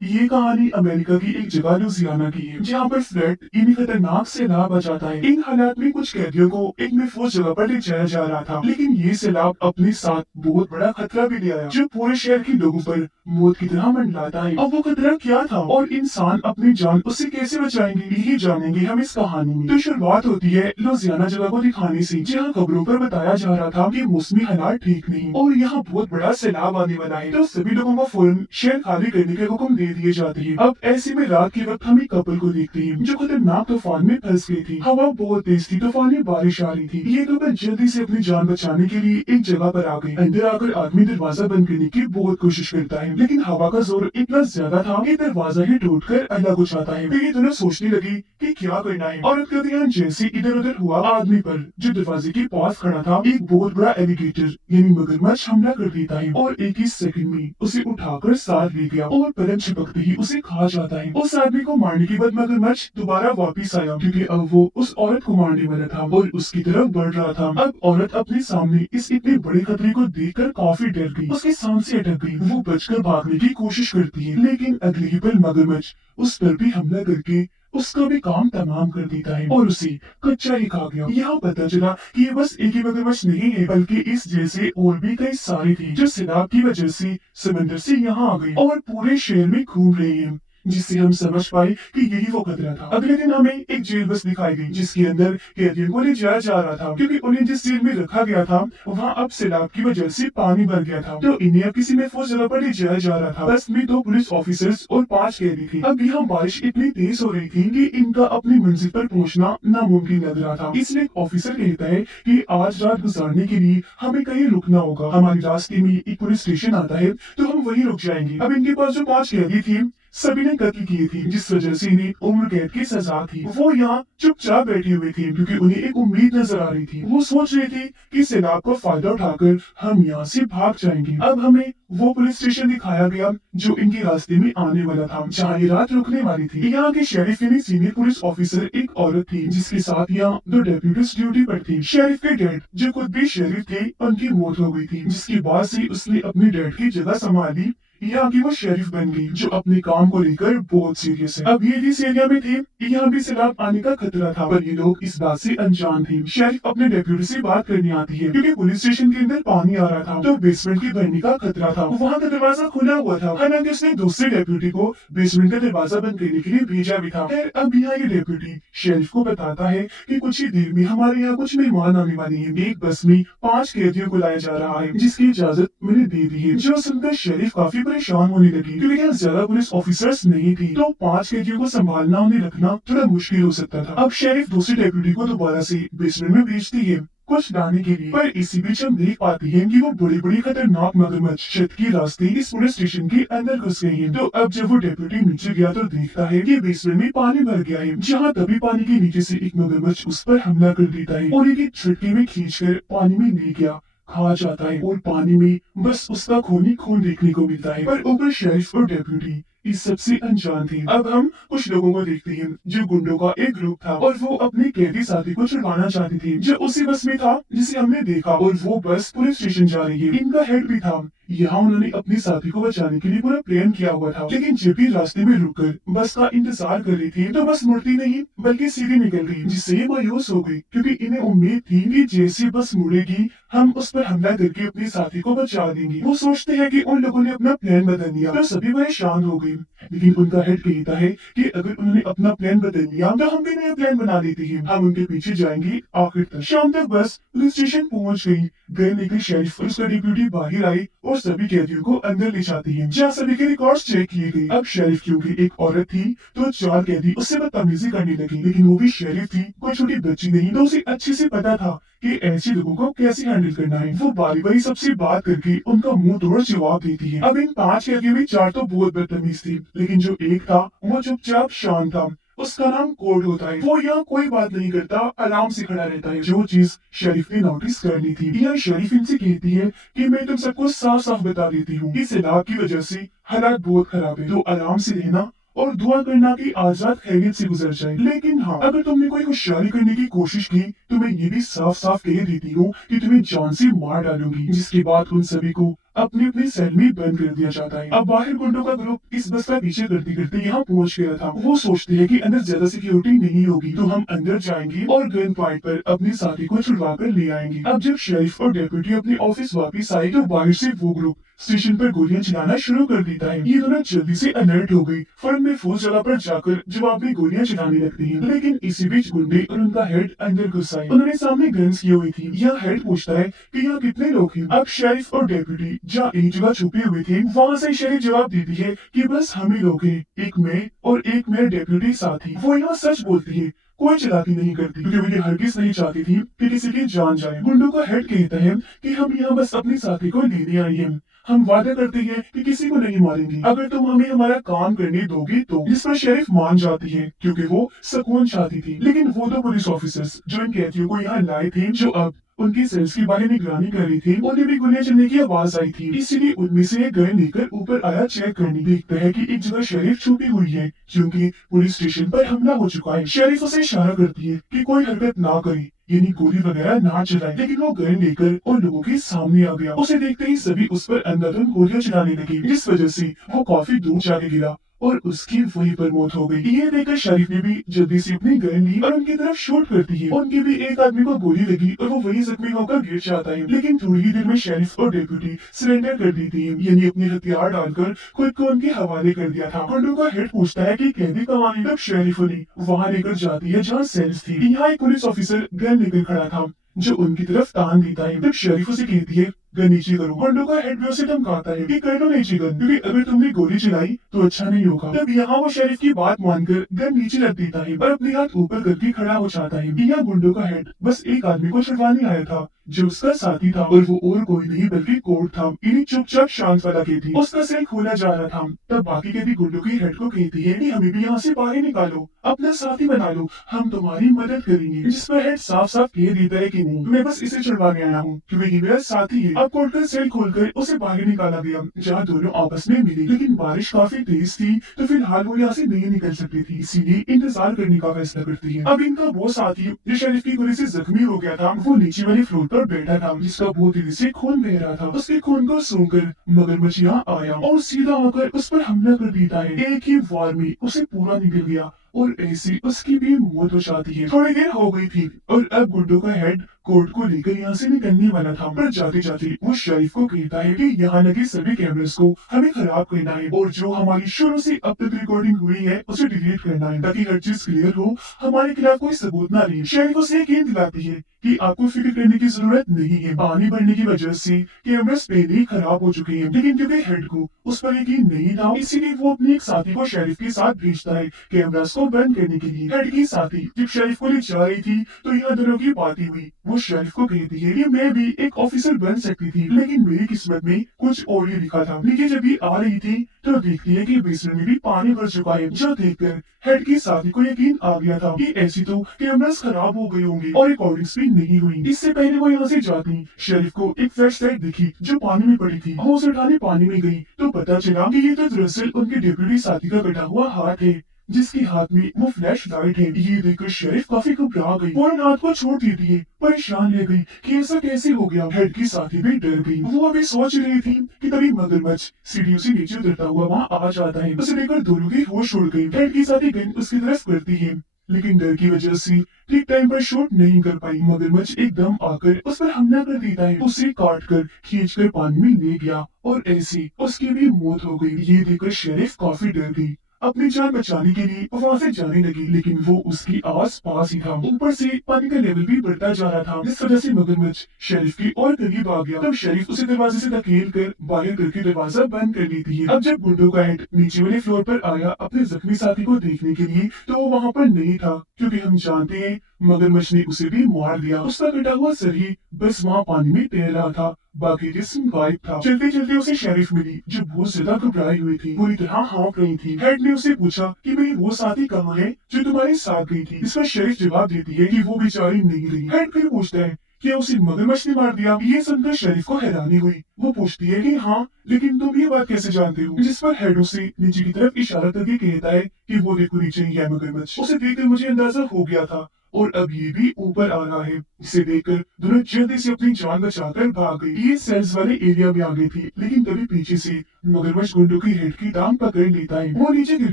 ये कहानी अमेरिका की एक जगह लुजियाना की है, जहाँ पर फ्लड इन्हीं खतरनाक सैलाब आ जाता है। इन हालात में कुछ कैदियों को एक महफूज जगह पर ले जाया जा रहा था, लेकिन ये सैलाब अपने साथ बहुत बड़ा खतरा भी ले आया, जो पूरे शहर के लोगों पर मौत की तरह मंडलाता है। अब वो खतरा क्या था और इंसान अपनी जान उससे कैसे बचाएंगे, यही जानेंगे हम इस कहानी में। तो शुरुआत होती है लुजियाना जगह को दिखाने से, जहाँ खबरों पर बताया जा रहा था कि मौसमी हालात ठीक नहीं और यहाँ बहुत बड़ा सैलाब आने वाला है। तो सभी लोगों को फौरन शहर खाली करने के हुक्म दे दिए जाते हैं। अब ऐसे में रात के वक्त हम एक कपल को देखते हैं जो खतरनाक तूफान में फंस गए थे। हवा बहुत तेज थी, तूफानी बारिश आ रही थी। ये कपल जल्दी से अपनी जान बचाने के लिए एक जगह पर आ गए। अंदर आकर आदमी दरवाजा बंद करने की बहुत कोशिश करता है, लेकिन हवा का जोर इतना ज्यादा था कि दरवाजा ही टूटकर अलग हो जाता है। फिर ये दोनों सोचने लगे कि क्या करना है। औरत का ध्यान जैसे इधर उधर हुआ, आदमी पर जो दरवाजे के पास खड़ा था एक बहुत बड़ा एलिगेटर यानी मगरमच्छ हमला कर देता है और एक ही सेकंड में उसे उठाकर साथ ले गया और पलक झपकते ही उसे खा जाता है। उस आदमी को मारने के बाद मगरमच्छ दोबारा वापिस आया, क्योंकि अब वो उस औरत को मारने वाला था और उसकी तरफ बढ़ रहा था। अब औरत अपने सामने इस इतने बड़े खतरे को देखकर काफी डर गई, उसकी सांसें अटक गई। वो बचकर भागने की कोशिश करती है, लेकिन अगले ही पल मगरमच्छ उस पर भी हमला करके उसका भी काम तमाम कर देता है और उसे कच्चा ही खा गया। यहाँ पता चला कि ये बस एक ही मगरमच्छ नहीं है, बल्कि इस जैसे और भी कई सारे थे जो सैलाब की वजह से समंदर से यहाँ आ गए और पूरे शहर में घूम रहे हैं, जिससे हम समझ पाए कि यही वो खतरा था। अगले दिन हमें एक जेल बस दिखाई गई, जिसके अंदर कैदियों को ले जाया जा रहा था, क्योंकि उन्हें जिस जेल में रखा गया था वहाँ अब सैलाब की वजह से पानी भर गया था। तो इन्हें अब किसी महफूज जगह पर ले जाया जा रहा था। बस में 2 पुलिस ऑफिसर्स और 5 कैदी थे। अब यहाँ बारिश इतनी तेज हो रही थी कि इनका अपनी मंजिल पर पहुँचना नामुमकिन लग रहा था। इसलिए एक ऑफिसर कहता है कि आज रात गुजारने के लिए हमें कहीं रुकना होगा। हमारे रास्ते में एक पुलिस स्टेशन आता है, तो हम वहीं रुक जाएंगे। अब इनके पास जो 5 कैदी थे सभी ने कत्ल किए थे, जिस वजह से इन्हें उम्र कैद की सजा थी। वो यहाँ चुपचाप बैठे हुए थे, क्योंकि उन्हें एक उम्मीद नजर आ रही थी। वो सोच रहे थे कि सैलाब का फायदा उठाकर हम यहाँ से भाग जाएंगे। अब हमें वो पुलिस स्टेशन दिखाया गया जो इनके रास्ते में आने वाला था, जहाँ ये रात रुकने वाली थी। यहाँ के शेरिफ यानी सीनियर पुलिस ऑफिसर एक औरत थी, जिसके साथ यहाँ 2 डेप्यूटीज ड्यूटी पर थे। शेरिफ के डैड जो खुद भी शेरिफ थे, उनकी मौत हो गई थी, जिसके बाद से उसने अपनी डैड की जगह संभाली। यहाँ की वो शेरिफ बन गई, जो अपने काम को लेकर बहुत सीरियस है। अब ये जिस एरिया में थे यहाँ भी सैलाब आने का खतरा था, पर ये लोग इस बात से अनजान थे। शेरिफ अपने डेप्यूटी से बात करने आती है, क्योंकि पुलिस स्टेशन के अंदर पानी आ रहा था, तो बेसमेंट के भरने का खतरा था। वहाँ का दरवाजा खुला हुआ था, हालांकि उसने दूसरे डेप्यूटी को बेसमेंट का दरवाजा बंद करने के लिए भेजा भी था। खैर अब यहाँ ये डेप्यूटी शेरिफ को बताता है कि कुछ ही देर में हमारे यहाँ कुछ मेहमान आने वाले हैं। एक बस में 5 कैदियों को लाया जा रहा है, जिसकी इजाजत मैंने दे दी है। जो सुनकर शेरिफ काफी परेशान होने लगी, क्योंकि यहाँ ज्यादा पुलिस ऑफिसर्स नहीं थी, तो 5 कैदियों को संभालना उन्हें रखना थोड़ा मुश्किल हो सकता था। अब शेरिफ दूसरे डेप्यूटी को दोबारा से बेसमेंट में भेजती है कुछ लाने के लिए, पर इसी बीच हम देख पाते हैं कि वो बड़ी बड़ी खतरनाक मगरमच्छ छत के रास्ते इस पुलिस स्टेशन के अंदर घुस गई हैं। तो अब जब वो डेप्यूटी नीचे गया तो देखता है कि बेसमेंट में पानी भर गया है, जहाँ तभी पानी के नीचे से एक मगरमच्छ उस पर हमला कर देता है और एक झटके में खींचकर पानी में ले गया, खा जाता है और पानी में बस उसका खून ही खून देखने को मिलता है। पर ऊपर शेरिफ और डेप्यूटी इस सबसे अनजान थे। अब हम कुछ लोगों को देखते हैं जो गुंडों का एक ग्रुप था और वो अपने कैदी साथी को छुड़वाना चाहते थे, जो उसी बस में था जिसे हमने देखा, और वो बस पुलिस स्टेशन जा रही है। इनका हेड भी था। यहाँ उन्होंने अपने साथी को बचाने के लिए पूरा प्लान किया हुआ था, लेकिन जब भी रास्ते में रुककर बस का इंतजार कर रही थी तो बस मुड़ती नहीं बल्कि सीधी निकल गई, जिससे ये मायूस हो गई, क्योंकि इन्हें उम्मीद थी कि जैसे बस मुड़ेगी हम उस पर हमला करके अपने साथी को बचा देंगे। वो सोचते हैं कि उन लोगों ने अपना प्लान बदल लिया, तो सभी परेशान हो गए। लेकिन उनका हेड कहता है कि अगर उन्होंने अपना प्लान बदल लिया तो हम भी नया प्लान बना लेते हैं, हम उनके पीछे जाएंगे आखिर तक। शाम तक बस पुलिस स्टेशन पहुंच गई। घर लेकर शेरिफ और उसका डिप्यूटी बाहर आई और सभी कैदियों को अंदर ले जाती है, जहाँ सभी के रिकॉर्ड्स चेक किए गए। अब शेरिफ क्योंकि एक औरत थी तो 4 कैदी उससे बदतमीजी करने लगे, लेकिन वो भी शेरिफ थी, कोई छोटी बच्ची नहीं, तो उसे अच्छे से पता था कि ऐसे लोगों को कैसे हैंडल करना है। वो बारी बारी सबसे बात करके उनका मुंह तोड़ जवाब देती है। अब इन 5 कैदियों में 4 तो बहुत बदतमीज थे, लेकिन जो एक था वो चुपचाप शांत था। उसका नाम कोड होता है। वो यहाँ कोई बात नहीं करता, आराम से खड़ा रहता है, जो चीज शेरिफ ने नोटिस कर ली थी। यहाँ शेरिफ इनसे कहती है कि मैं तुम सबको साफ साफ बता देती हूँ कि सैलाब की वजह से हालात बहुत खराब है, तो आराम से रहना और दुआ करना कि आज रात खैरियत से गुजर जाए। लेकिन हाँ, अगर तुमने कोई होशियारी करने की कोशिश की तो मैं ये भी साफ साफ कह देती हूँ कि तुम्हें जान से मार डालूंगी। जिसके बाद उन सभी को अपनी अपनी सेल में बंद कर दिया जाता है। अब बाहर गुंडों का ग्रुप इस बस का पीछे करते करते यहाँ पहुंच गया था। वो सोचते हैं कि अंदर ज्यादा सिक्योरिटी नहीं होगी तो हम अंदर जाएंगे और गन पॉइंट पर अपने साथी को छुड़वा कर ले आएंगे। अब जब शेरिफ और डेप्यूटी अपने ऑफिस वापस आए तो बाहर से वो ग्रुप स्टेशन पर गोलियां चलाना शुरू कर देता है। ये दोनों जल्दी से अलर्ट हो गई, फौरन में फौज जगह पर जाकर जवाब में गोलियां चलाने लगते हैं। लेकिन इसी बीच गुंडे और उनका हेड अंदर घुस आए। उन्होंने सामने गन्स की हुई थी। यह हेड पूछता है कि यहाँ कितने लोग हैं। अब शेरिफ और डेप्यूटी जहाँ एक जगह छुपे हुए थे वहाँ से शेरिफ जवाब देती है कि बस हम ही लोग हैं, एक मैं और एक मेरे डेप्यूटी साथी। वो यहाँ सच बोलती है, कोई चालाकी नहीं करती क्योंकि वो ये हरगिज नहीं चाहती थी कि किसी की जान जाए। गुंडों का हेड कहता है कि हम यहाँ बस अपने साथी को लेने आए हैं। हम वादा करते हैं कि किसी को नहीं मारेंगे अगर तुम हमें हमारा काम करने दोगे तो। जिस पर शेरिफ मान जाती है क्योंकि वो सुकून चाहती थी। लेकिन वो दो पुलिस ऑफिसर्स जो इन कैदियों को यहाँ लाए थे, जो अब उनकी सेल्स की बाहर निगरानी कर रही थी, उन्हें भी गोलियां चलने की आवाज आई थी। इसीलिए उनमें से एक गन लेकर ऊपर आया चेक करने। देखता है कि एक जगह शेरिफ छुपी हुई है क्योंकि पुलिस स्टेशन पर हमला हो चुका है। शेरिफ उसे इशारा करती है कि कोई हरकत ना करे, यानी गोली वगैरह ना चलाए। लेकिन वो गन लेकर उन लोगों के सामने आ गया। उसे देखते ही सभी उस पर अंधाधुंध गोलियां चलाने लगे, जिस वजह से वो काफी दूर जाके गिरा और उसकी वहीं पर मौत हो गई। ये देखकर शरीफ ने भी जल्दी से अपनी गन ली और उनकी तरफ शूट करती है। उनके भी एक आदमी को गोली लगी और वो वहीं जख्मी होकर गिर जाता है। लेकिन थोड़ी ही देर में शेरिफ और डेप्यूटी सरेंडर कर देती है, यानी अपने हथियार डालकर खुद को उनके हवाले कर दिया था। गुंडों का हेड पूछता है कि कैदी कहाँ है। तब शेरिफ उन्हें वहाँ लेकर जाती है जहाँ सेल्स थी। यहाँ एक पुलिस ऑफिसर गन लेकर खड़ा था जो उनकी तरफ तान देता है। तब शेरिफ उसे कहती है गन नीचे करो। गुंडों का हेड भी उसे धमकाता है कि कर लो नीचे गन, क्योंकि अगर तुमने गोली चलाई तो अच्छा नहीं होगा। तब यहाँ वो शेरिफ की बात मानकर गन नीचे रख देता है और अपने हाथ ऊपर करके खड़ा हो जाता है। यहाँ गुंडों का हेड बस एक आदमी को छुड़वाने आया था जो उसका साथी था और वो और कोई नहीं बल्कि कोर्ट था। इन्हीं चुपचाप शांत वाला कैदी उसका सेल खोला जा रहा था। तब बाकी कैदी गुंडों के हेड को कहती है कि हमें भी यहाँ से बाहर निकालो, अपना साथी बना लो, हम तुम्हारी मदद करेंगे। जिस पर हेड साफ साफ कह देता है कि नहीं, मैं बस इसे छुड़वाने आया हूँ क्योंकि ये मेरा साथी है। अब कोर्ट का सेल खोलकर उसे बाहर निकाला गया जहाँ दोनों आपस में मिले। लेकिन बारिश काफी तेज थी तो फिलहाल वो यहाँ से नहीं निकल सकती थी, इसीलिए इंतजार करने का फैसला करती है। अब इनका वो साथी जो शेरिफ की गोली से जख्मी हो गया था, वो नीचे वाली फ्लोर पर बैठा था जिसका बहुत तेजी से खून बह रहा था। उसके खून को सूंघकर मगरमच्छ यहाँ आया और सीधा होकर उस पर हमला कर देता है। एक ही वार में उसे पूरा निकल गया और ऐसी उसकी भी मौत हो जाती है। थोड़ी देर हो गई थी और अब गुंडों का हेड कोर्ट को लेकर यहाँ से निकलने वाला था, पर जाते जाते वो शेरिफ को कहता है कि यहाँ लगे सभी कैमरास को हमें खराब करना है और जो हमारी शुरू से अब तक रिकॉर्डिंग हुई है उसे डिलीट करना है ताकि हर चीज क्लियर हो, हमारे खिलाफ कोई सबूत ना रहे। शेरिफ उसे यकीन दिलाती है कि आपको फिक्र करने की जरूरत नहीं है, पानी भरने की वजह से कैमरास पहले ही खराब हो चुके हैं। लेकिन क्योंकि हेड को उस पर यकीन नहीं था, इसीलिए वो अपने एक साथी को शेरिफ के साथ भेजता है कैमरास को बंद करने के लिए। हेड की साथी जब शेरिफ को ले जा रही थी तो यहाँ दोनों की बातें हुई। वो शेरिफ को कहती है कि मैं भी एक ऑफिसर बन सकती थी, लेकिन मेरी किस्मत में कुछ और ही लिखा था। नीचे जब ये आ रही थी तो देखती है कि बेसमेंट में भी पानी भर चुका है, जो देखकर हेड की साथी को यकीन आ गया था कि ऐसी तो कैमरास खराब हो गए होंगे और रिकॉर्डिंग्स भी नहीं हुई। इससे पहले वो यहाँ से जाती शेरिफ को एक फ्लैश लाइट दिखी जो पानी में पड़ी थी। वो उसे उठाने पानी में गई तो पता चला कि ये तो दरअसल उनके डेप्यूटी साथी का कटा हुआ हाथ है जिसके हाथ में वो फ्लैश लाइट है। ये देखकर शेरिफ काफी घबरा गई, फौरन हाथ को छोड़ देती है, परेशान रह गई कि ऐसा कैसे हो गया। हेड की साथी भी डर गई। वो अभी सोच रही थी कि तभी मगरमच्छ सीढ़ियों से नीचे उतरता हुआ वहाँ आ जाता है। उसे देखकर दोनों की होश उड़ गई। हेड की साथी गन उसकी तरफ करती है लेकिन डर की वजह से ठीक टाइम पर शूट नहीं कर पाई। मगरमच्छ एकदम आकर उस पर हमला कर देता है, उसे काट कर खींच कर पानी में ले गया और ऐसी उसकी भी मौत हो गई। ये देखकर शेरिफ काफी डर गई, अपनी जान बचाने के लिए वहाँ से जाने लगी, लेकिन वो उसकी आस पास ही था। ऊपर से पानी का लेवल भी बढ़ता जा रहा था, जिस वजह से मगरमच्छ शेरिफ की और करीब आ गया। तब शेरिफ उसे दरवाजे से धकेल कर बाहर करके दरवाजा बंद कर लेती है। अब जब गुंडों का हेड नीचे वाले फ्लोर पर आया अपने जख्मी साथी को देखने के लिए तो वो वहाँ पर नहीं था, क्योंकि हम जानते हैं मगरमच्छ ने उसे भी मार दिया। उसका कटा हुआ सर ही बस वहाँ पानी में तैर रहा था, बाकी जिस्म गायब था। चलते चलते उसे शेरिफ मिली जो बहुत ज्यादा घबराई हुई थी, पूरी तरह हाँफ रही थी। हेड ने उसे पूछा कि भाई वो साथी कहाँ है जो तुम्हारे साथ गई थी। इस पर शेरिफ जवाब देती है कि वो बेचारी नहीं रही। हेड फिर पूछता है क्या उसे मगरमच्छ ने मार दिया। ये सुनकर शेरिफ को हैरानी हुई। वो पूछती है कि हाँ, लेकिन तुम ये बात कैसे जानते हो। जिस पर हेड उसे नीचे की तरफ इशारा करके कहता है कि वो देखो नीचे ही है मगरमच्छ। उसे देखकर मुझे अंदाजा हो गया था और अब ये भी ऊपर आ रहा है। इसे देखकर दोनों जल्दी से अपनी जान बचाकर भाग गई। ये सेल्स वाले एरिया में आ गई थी, लेकिन तभी पीछे से मगरमच्छ गुंडों की हेड की टांग पकड़ लेता है। वो नीचे गिर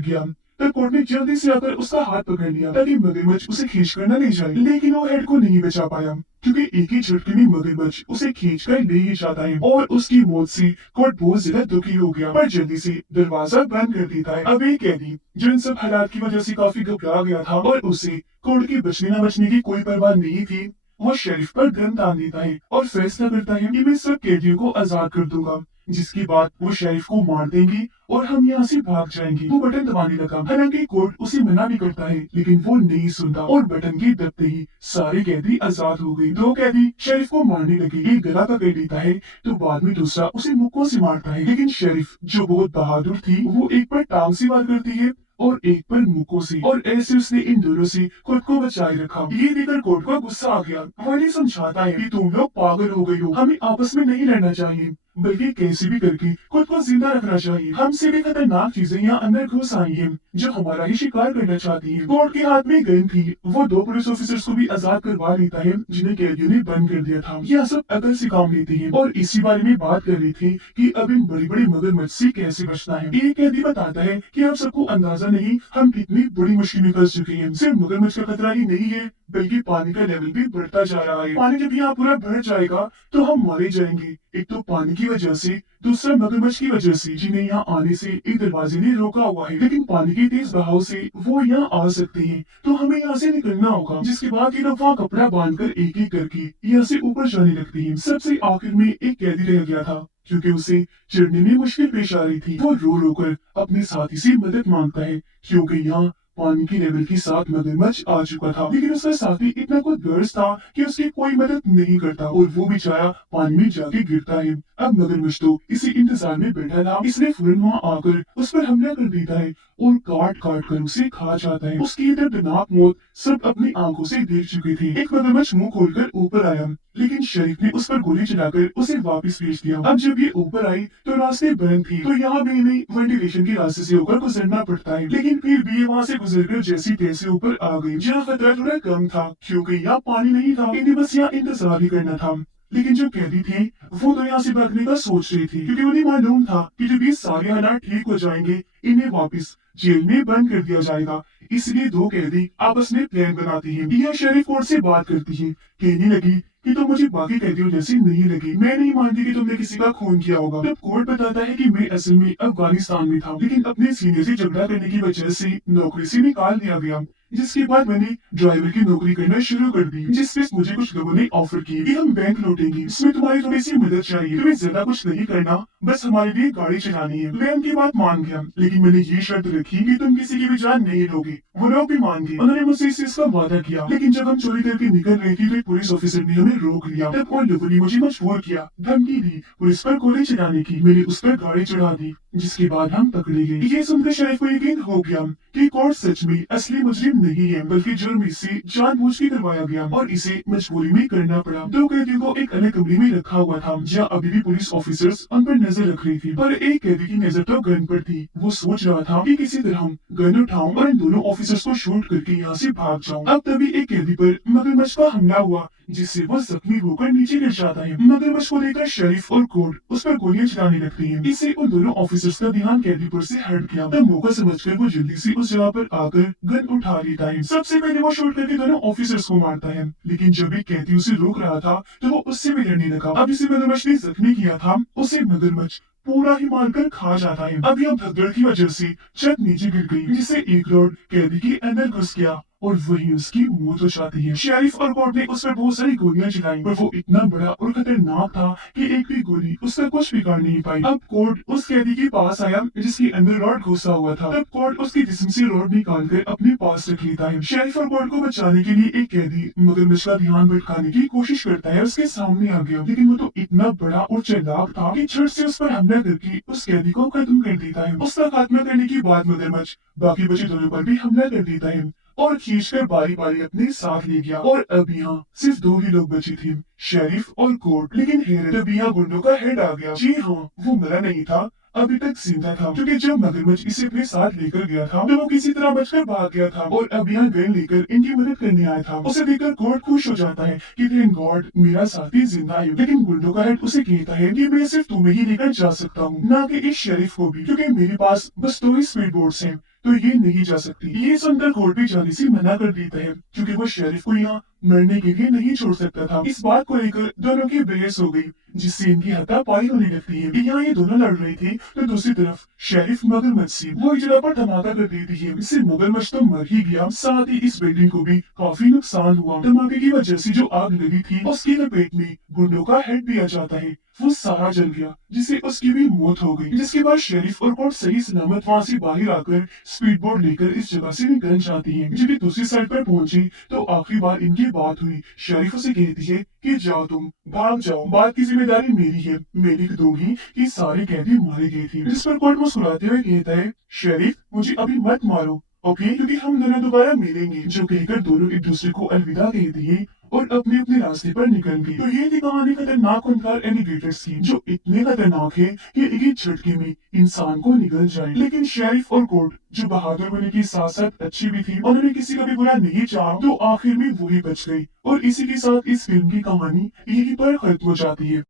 गया। तब कोर्ट ने जल्दी से आकर उसका हाथ पकड़ लिया ताकि मगरमच्छ उसे खींच कर न ले जाए, लेकिन वो हेड को नहीं बचा पाया क्योंकि एक ही झटके में मगरमच्छ उसे खींच कर ले ही जाता है और उसकी मौत से कोर्ट बहुत ज्यादा दुखी हो गया, पर जल्दी से दरवाजा बंद कर देता है। अब एक कैदी जो इन सब हालात की वजह से काफी घबरा गया था और उसे कोर्ट के बचने न बचने की कोई परवाह नहीं थी, वो शेरिफ पर गन तान देता है और फैसला करता है कि मैं सब कैदियों को आजाद कर दूंगा, जिसके बाद वो शेरिफ को मार देंगे और हम यहाँ से भाग जाएंगे। वो बटन दबाने लगा, हालांकि कोर्ट उसे मना भी करता है, लेकिन वो नहीं सुनता और बटन के दबते ही सारे कैदी आजाद हो गए। दो कैदी शेरिफ को मारने लगे, एक गला पकड़ लेता है तो बाद में दूसरा उसे मुक्कों से मारता है, लेकिन शेरिफ जो बहुत बहादुर थी वो एक पर टांग से वार करती है और एक पर मुक्कों से, और ऐसे उसने इन दोनों से खुद को बचाए रखा। ये देखकर कोर्ट को गुस्सा आ गया। वो इन्हें समझाता है कि तुम लोग पागल हो गए हो, हमें आपस में नहीं लड़ना चाहिए, बल्कि कैसे भी करके खुद को जिंदा रखना चाहिए। हमसे भी खतरनाक चीजें यहाँ अंदर घुस आई हैं जो हमारा ही शिकार करना चाहती हैं। कोर्ट के हाथ में गन थी, वो दो पुलिस ऑफिसर्स को भी आजाद करवा लेता है जिन्हें कैदियों ने बंद कर दिया था। यह सब अकल से काम लेते हैं और इसी बारे में बात कर रही थी कि अब इन बड़ी बड़ी मगरमच्छ से कैसे बचना है। एक कैदी बताता है कि अब सबको अंदाजा नहीं हम कितनी बड़ी मुश्किल में फंस चुके हैं। सिर्फ मगरमच्छ का खतरा ही नहीं है बल्कि पानी का लेवल भी बढ़ता जा रहा है। पानी जब यहाँ पूरा बढ़ जाएगा तो हम मारे जाएंगे, एक तो पानी की वजह से, दूसरा मगरमच्छ की वजह से जिन्हें यहाँ आने से एक दरवाजे ने रोका हुआ है, लेकिन पानी के तेज बहाव से वो यहाँ आ सकते हैं तो हमें यहाँ से निकलना होगा। जिसके बाद ये लोग वहाँ कपड़ा बांधकर एक एक करके यहाँ से ऊपर जाने लगते हैं। सबसे आखिर में एक कैदी रह गया था क्योंकि उसे चढ़ने में मुश्किल पेश आ रही थी। वो रो रो कर अपने साथी से मदद मांगता है क्योंकि यहाँ पानी के लेवल के साथ मगरमच्छ आ चुका था, लेकिन उसका साथी इतना कुछ गर्ज था कि उसकी कोई मदद नहीं करता और वो बेचारा पानी में जाके गिरता है। अब मगरमच्छ तो इसी इंतजार में बैठा था, इसने फौरन वहाँ आकर उस पर हमला कर देता है और काट काट कर उसे खा जाता है। उसकी ये दर्दनाक मौत सब अपनी आंखों से देख चुके थे। एक मगरमच्छ मुंह खोलकर ऊपर आया, लेकिन शेरिफ ने उस पर गोली चलाकर उसे वापस भेज दिया। अब जब ये ऊपर आई तो रास्ते बंद थे, तो यहाँ भी इन्हें वेंटिलेशन के रास्ते से होकर गुजरना पड़ता है, लेकिन फिर भी ये वहाँ से गुजरकर जैसी तैसे ऊपर आ गई। जहाँ खतरा थोड़ा कम था क्योंकि यहाँ पानी नहीं था, इन्हें बस यहाँ इंतजार ही करना था। लेकिन जो कैदी थे वो तो यहाँ से भागने का सोच रही थी क्योंकि उन्हें मालूम था कि जब ये सारे हालात ठीक हो जाएंगे इन्हें वापस जेल में बंद कर दिया जाएगा। इसलिए दो कैदी आपस में प्लान बनाते हैं। यह शेरिफ कोर्ट से बात करती है, कहने लगी कि तो मुझे बाकी कैदियों जैसी नहीं लगी, मैं नहीं मानती कि तुमने किसी का खून किया होगा। तब कोर्ट बताता है कि मैं असल में अफगानिस्तान में था, लेकिन अपने सीनियर से झगड़ा करने की वजह से नौकरी से निकाल दिया गया, जिसके बाद मैंने ड्राइवर की नौकरी करना शुरू कर दी, जिसपे मुझे कुछ लोगों ने ऑफर की कि हम बैंक लौटेंगे, इसमें तुम्हारी थोड़ी सी मदद चाहिए, तुम्हें ज्यादा कुछ नहीं करना, बस हमारे लिए गाड़ी चलानी है। मैं उनकी बात मान गया, लेकिन मैंने ये शर्त रखी कि तुम किसी की भी जान नहीं लोगे। वो लोग भी मान गए, उन्होंने मुझसे इस चीज का वादा किया। लेकिन जब हम चोरी करके निकल रहे थे तो एक पुलिस ऑफिसर ने हमें रोक लिया। तब उन लोगों ने मुझे मजबूर किया, धमकी दी, पुलिस पर गोली चलाने की। मैंने उस पर गाड़ी चढ़ा दी, जिसके बाद हम पकड़े गए। ये सुनकर शेरिफ को यकीन हो गया कि कोर्ट सच में असली मुजरिम नहीं है, बल्कि जुर्म इससे जानबूझ के करवाया गया और इसे मजबूरी में करना पड़ा। दो कैदियों को एक अलग कमरे में रखा हुआ था, जहाँ अभी भी पुलिस ऑफिसर्स उन पर नजर रख रही थी, पर एक कैदी की नजर तो गन पर थी। वो सोच रहा था कि किसी तरह गन उठाऊं और इन दोनों ऑफिसर्स को शूट करके यहाँ से भाग जाऊं। अब तभी एक कैदी पर मगरमच्छ का हमला हुआ, जिससे वो जख्मी होकर नीचे गिर जाता है। मगरमच्छ को लेकर शेरिफ और कोर्ट उस पर गोलियां चलाने लगती हैं। इससे उन दोनों ऑफिसर्स का ध्यान कैदी पर से हट गया। तब मौका समझकर वो जल्दी से उस जगह पर आकर गन उठा लेता है। सबसे पहले वो शूट करके दोनों ऑफिसर्स को मारता है, लेकिन जब एक कैदी उसे रोक रहा था तो वो उससे भी लड़ने लगा। अब जिसे मगरमच्छ ने जख्मी किया था उसे मगरमच्छ पूरा ही मारकर खा जाता है। अब यह भगदड़ की वजह से छत नीचे गिर गई, जिससे एक रोड कैदी के अंदर घुस गया और वहीं उसकी मौत हो जाती है। शेरिफ और कोर्ट ने उस पर बहुत सारी गोलियां चलाई, पर वो इतना बड़ा और खतरनाक था कि एक भी गोली उसका कुछ बिगाड़ नहीं पाई। अब कोर्ट उस कैदी के पास आया जिसके अंदर रॉड घुसा हुआ था। तब कोर्ट उसके जिस्म से रॉड निकालकर अपने पास रख लेता है। शेरिफ और कोर्ट को बचाने के लिए एक कैदी मगरमच्छ का ध्यान भटकाने की कोशिश करता है, उसके सामने आ गया, लेकिन वो तो इतना बड़ा और चालाक था कि झट से उस पर हमला करके उस कैदी को खत्म कर देता है। उसका खात्मा करने के बाद मगरमच्छ बाकी बचे दोनों पर भी हमला कर देता है और खींचकर बारी बारी अपने साथ ले गया। और अब यहाँ सिर्फ दो ही लोग बचे थे, शेरिफ और कोर्ट। लेकिन हैरत, अब यहाँ गुंडों का हेड आ गया। जी हाँ, वो मरा नहीं था, अभी तक जिंदा था, क्योंकि जब मगरमच्छ इसे अपने साथ लेकर गया था तो वो किसी तरह बचकर भाग गया था और अब यहाँ गन लेकर इनकी मदद करने आया था। उसे देखकर गॉड खुश हो जाता है कि थैंक गॉड मेरा साथी जिंदा है। लेकिन गुंडों का हेड उसे कहता है कि मैं सिर्फ तुम्हें ही लेकर जा सकता हूँ, ना कि इस शेरिफ को भी, क्योंकि मेरे पास बस 2 ही स्पीड बोट्स हैं, तो ये नहीं जा सकती। ये सुनकर गॉड भी जाने से मना कर देता है, क्योंकि वो शेरिफ को यहाँ मरने के लिए नहीं छोड़ सकता था। इस बात को लेकर दोनों की बहस हो गई, जिससे इनकी हाथापाई होने लगती है। यहाँ ये दोनों लड़ रहे थे तो दूसरी तरफ शेरिफ मगरमच्छ से वो एक जगह पर धमाका कर देती है। इससे मगरमच्छ तो मर ही गया, साथ ही इस बिल्डिंग को भी काफी नुकसान हुआ। धमाके की वजह से जो आग लगी थी उसकी लपेट में गुंडों का हेड भी आ जाता है, वो सारा जल गया, जिससे उसकी भी मौत हो गई। जिसके बाद शेरिफ और कोर्ट सही सलामत वहां से बाहर आकर स्पीड बोट लेकर इस जगह से निकल जाती हैं। जब ये दूसरी साइड पर पहुंची तो आखिरी बार इनकी बात हुई। शेरिफ उसे कहती है कि जाओ तुम भाग जाओ, बात की जिम्मेदारी मेरी है, मैं लिख दूंगी कि सारे कैदी मारे गए थे। जिस पर कोर्ट मुस्कुराते हुए कहता है शेरिफ मुझे अभी मत मारो, ओके, क्योंकि हम दोनों दोबारा मिलेंगे। जो कहकर दोनों एक दूसरे को अलविदा कह दिए और अपने अपने रास्ते पर निकल गए। तो ये थी कहानी खतरनाक खूंखार एलिगेटर्स की, जो इतने खतरनाक है कि एक ही झटके में इंसान को निगल जाए। लेकिन शेरिफ और कोर्ट जो बहादुर होने के साथ साथ अच्छी भी थी, उन्होंने किसी का भी बुरा नहीं चाहा, तो आखिर में वही बच गई। और इसी के साथ इस फिल्म की कहानी यहीं पर खत्म हो जाती है।